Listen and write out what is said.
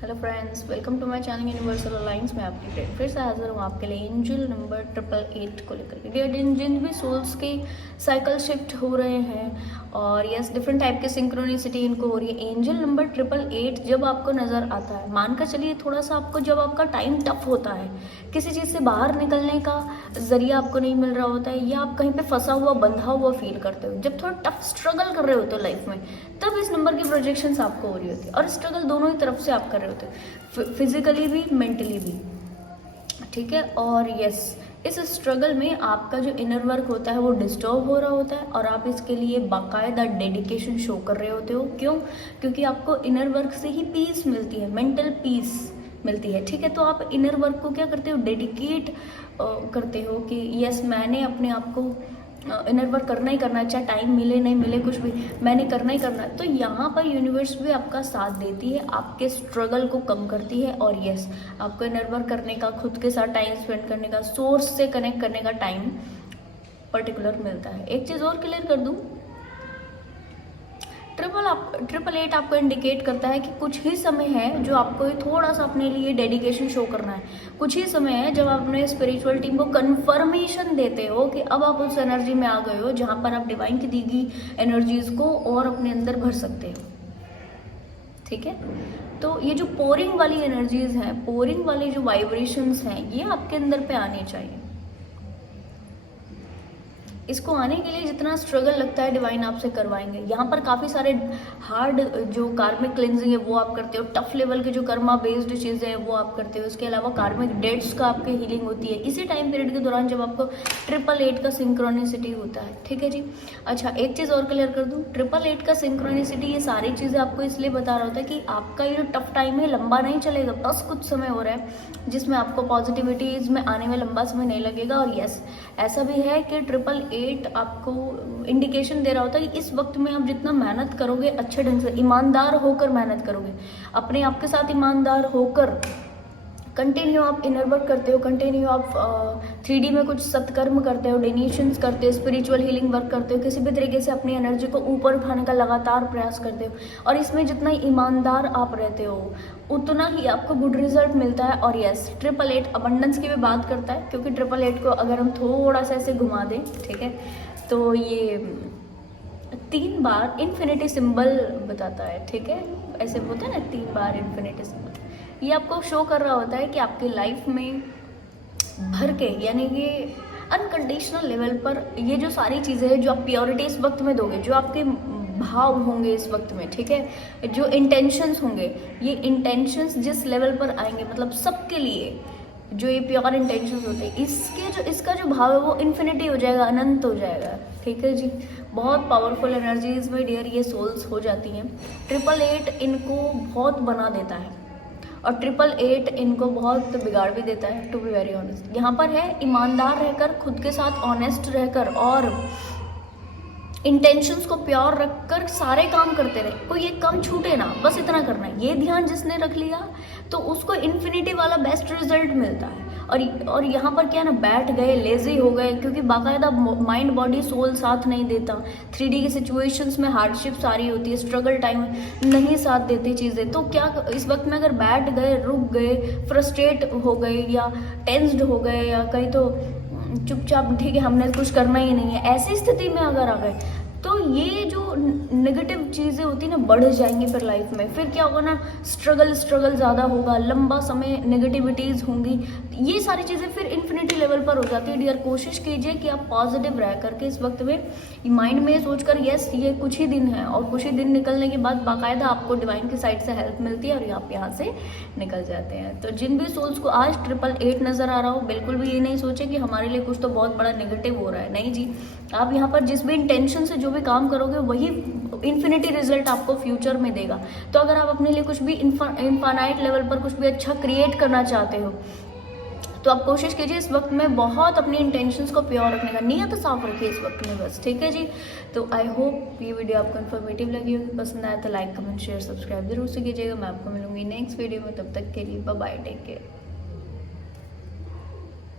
Hello friends, welcome to my channel universal alliance में आपकी friend फिर से हाजिर हूँ आपके लिए एंजल नंबर 888 को लेकर के। डियर जिन भी सोल्स के साइकिल शिफ्ट हो रहे हैं और यस डिफरेंट टाइप के सिंक्रोनिसिटी इनको हो रही है, एंजल नंबर 888 जब आपको नज़र आता है, मानकर चलिए थोड़ा सा आपको जब आपका टाइम टफ होता है, किसी चीज़ से बाहर निकलने का जरिया आपको नहीं मिल रहा होता है या आप कहीं पे फंसा हुआ बंधा हुआ फील करते हो, जब थोड़ा टफ स्ट्रगल कर रहे होते हो लाइफ में, तब इस नंबर की प्रोजेक्शंस आपको हो रही होती है। और स्ट्रगल दोनों ही तरफ से आप कर रहे होते हो, फिजिकली भी मेंटली भी, ठीक है। और यस इस स्ट्रगल में आपका जो इनर वर्क होता है वो डिस्टर्ब हो रहा होता है और आप इसके लिए बाकायदा डेडिकेशन शो कर रहे होते हो। क्यों? क्योंकि आपको इनर वर्क से ही पीस मिलती है, मेंटल पीस मिलती है, ठीक है। तो आप इनर वर्क को क्या करते हो, डेडिकेट करते हो कि यस मैंने अपने आप को इनर वर्क करना ही करना है, चाहे टाइम मिले नहीं मिले कुछ भी, मैंने करना ही करना है। तो यहाँ पर यूनिवर्स भी आपका साथ देती है, आपके स्ट्रगल को कम करती है और यस आपको इनर वर्क करने का, खुद के साथ टाइम स्पेंड करने का, सोर्स से कनेक्ट करने का टाइम पर्टिकुलर मिलता है। एक चीज़ और क्लियर कर दूँ, 888 आपको इंडिकेट करता है कि कुछ ही समय है जो आपको थोड़ा सा अपने लिए डेडिकेशन शो करना है। कुछ ही समय है जब आप अपने स्पिरिचुअल टीम को कंफर्मेशन देते हो कि अब आप उस एनर्जी में आ गए हो जहां पर आप डिवाइन की दी गई एनर्जीज को और अपने अंदर भर सकते हो, ठीक है। तो ये जो पोरिंग वाली एनर्जीज हैं, पोरिंग वाली जो वाइब्रेशंस हैं, ये आपके अंदर पे आनी चाहिए। इसको आने के लिए जितना स्ट्रगल लगता है डिवाइन आपसे करवाएंगे। यहाँ पर काफ़ी सारे हार्ड जो कार्मिक क्लिनजिंग है वो आप करते हो, टफ लेवल के जो कर्मा बेस्ड चीज़ें हैं वो आप करते हो। इसके अलावा कार्मिक डेट्स का आपके हीलिंग होती है इसी टाइम पीरियड के दौरान जब आपको 888 का सिंक्रोनिसिटी होता है, ठीक है जी। अच्छा एक चीज़ और क्लियर कर दूँ, 888 का सिंक्रोनिसिटी ये सारी चीज़ें आपको इसलिए बता रहा होता है कि आपका ये जो टफ टाइम है लंबा नहीं चलेगा, बस कुछ समय हो रहा है जिसमें आपको पॉजिटिविटीज में आने में लंबा समय नहीं लगेगा। और यस ऐसा भी है कि 888 आपको इंडिकेशन दे रहा होता है कि इस वक्त में आप जितना मेहनत करोगे, अच्छे ढंग से ईमानदार होकर मेहनत करोगे, अपने आप के साथ ईमानदार होकर कंटिन्यू आप इनर वर्क करते हो, कंटिन्यू आप 3D में कुछ सत्कर्म करते हो, डोनेशंस करते हो, स्पिरिचुअल हीलिंग वर्क करते हो, किसी भी तरीके से अपनी एनर्जी को ऊपर उठाने का लगातार प्रयास करते हो। और इसमें जितना ईमानदार आप रहते हो उतना ही आपको गुड रिजल्ट मिलता है। और यस 888 अबंडेंस की भी बात करता है, क्योंकि 888 को अगर हम थोड़ा सा ऐसे घुमा दें, ठीक है, तो ये 3 बार इन्फिनिटी सिंबल बताता है, ठीक है। ऐसे होता है ना 3 बार इन्फिनिटी सिंबल, ये आपको शो कर रहा होता है कि आपकी लाइफ में भर के, यानी कि अनकंडीशनल लेवल पर ये जो सारी चीज़ें हैं जो आप प्योरिटी इस वक्त में दोगे, जो आपके भाव होंगे इस वक्त में, ठीक है, जो इंटेंशंस होंगे, ये इंटेंशंस जिस लेवल पर आएंगे, मतलब सबके लिए जो ये प्योर इंटेंशंस होते हैं, इसका जो भाव है वो इन्फिनिटी हो जाएगा, अनंत हो जाएगा, ठीक है जी। बहुत पावरफुल एनर्जीज में डियर ये सोल्स हो जाती हैं। 888 इनको बहुत बना देता है और 888 इनको बहुत बिगाड़ भी देता है, टू बी वेरी ऑनेस्ट। यहाँ पर है ईमानदार रहकर, खुद के साथ ऑनेस्ट रहकर और इंटेंशंस को प्योर रखकर सारे काम करते रहे, कोई एक काम छूटे ना, बस इतना करना है। ये ध्यान जिसने रख लिया तो उसको इन्फिनिटी वाला बेस्ट रिजल्ट मिलता है। और यहाँ पर क्या ना, बैठ गए, लेजी हो गए, क्योंकि बाकायदा माइंड बॉडी सोल साथ नहीं देता। 3D की सिचुएशंस में हार्डशिप सारी होती है, स्ट्रगल टाइम नहीं साथ देती चीज़ें। तो क्या इस वक्त में अगर बैठ गए, रुक गए, फ्रस्ट्रेट हो गए या टेंस्ड हो गए या कहीं तो चुपचाप, ठीक है हमने कुछ करना ही नहीं है, ऐसी स्थिति में अगर आ गए तो ये जो नेगेटिव चीज़ें होती है ना बढ़ जाएंगी फिर लाइफ में। फिर क्या होगा ना, स्ट्रगल ज़्यादा होगा, लंबा समय नेगेटिविटीज़ होंगी, ये सारी चीज़ें फिर इन्फिनिटी लेवल पर हो जाती है। डियर कोशिश कीजिए कि आप पॉजिटिव रह करके इस वक्त में माइंड में सोचकर यस ये कुछ ही दिन है, और कुछ ही दिन निकलने के बाद बाकायदा आपको डिवाइन की साइड से हेल्प मिलती है और आप यहाँ से निकल जाते हैं। तो जिन भी सोल्स को आज 888 नज़र आ रहा हो, बिल्कुल भी ये नहीं सोचे कि हमारे लिए कुछ तो बहुत बड़ा नेगेटिव हो रहा है, नहीं जी। आप यहाँ पर जिस भी इंटेंशन से जो भी काम करोगे वही इन्फिनिटी रिजल्ट आपको फ्यूचर में देगा। तो अगर आप अपने लिए कुछ भी इनफाइनाइट लेवल पर कुछ भी अच्छा क्रिएट करना चाहते हो तो आप कोशिश कीजिए इस वक्त में बहुत अपनी इंटेंशंस को प्योर रखने का, नियत साफ रखिए इस वक्त में बस, ठीक है जी। तो आई होप ये वीडियो आपको इन्फॉर्मेटिव लगी होगी, पसंद आया तो लाइक कमेंट शेयर सब्सक्राइब जरूर से कीजिएगा। मैं आपको मिलूंगी नेक्स्ट वीडियो में, तब तक के लिए बाय बाय, टेक केयर।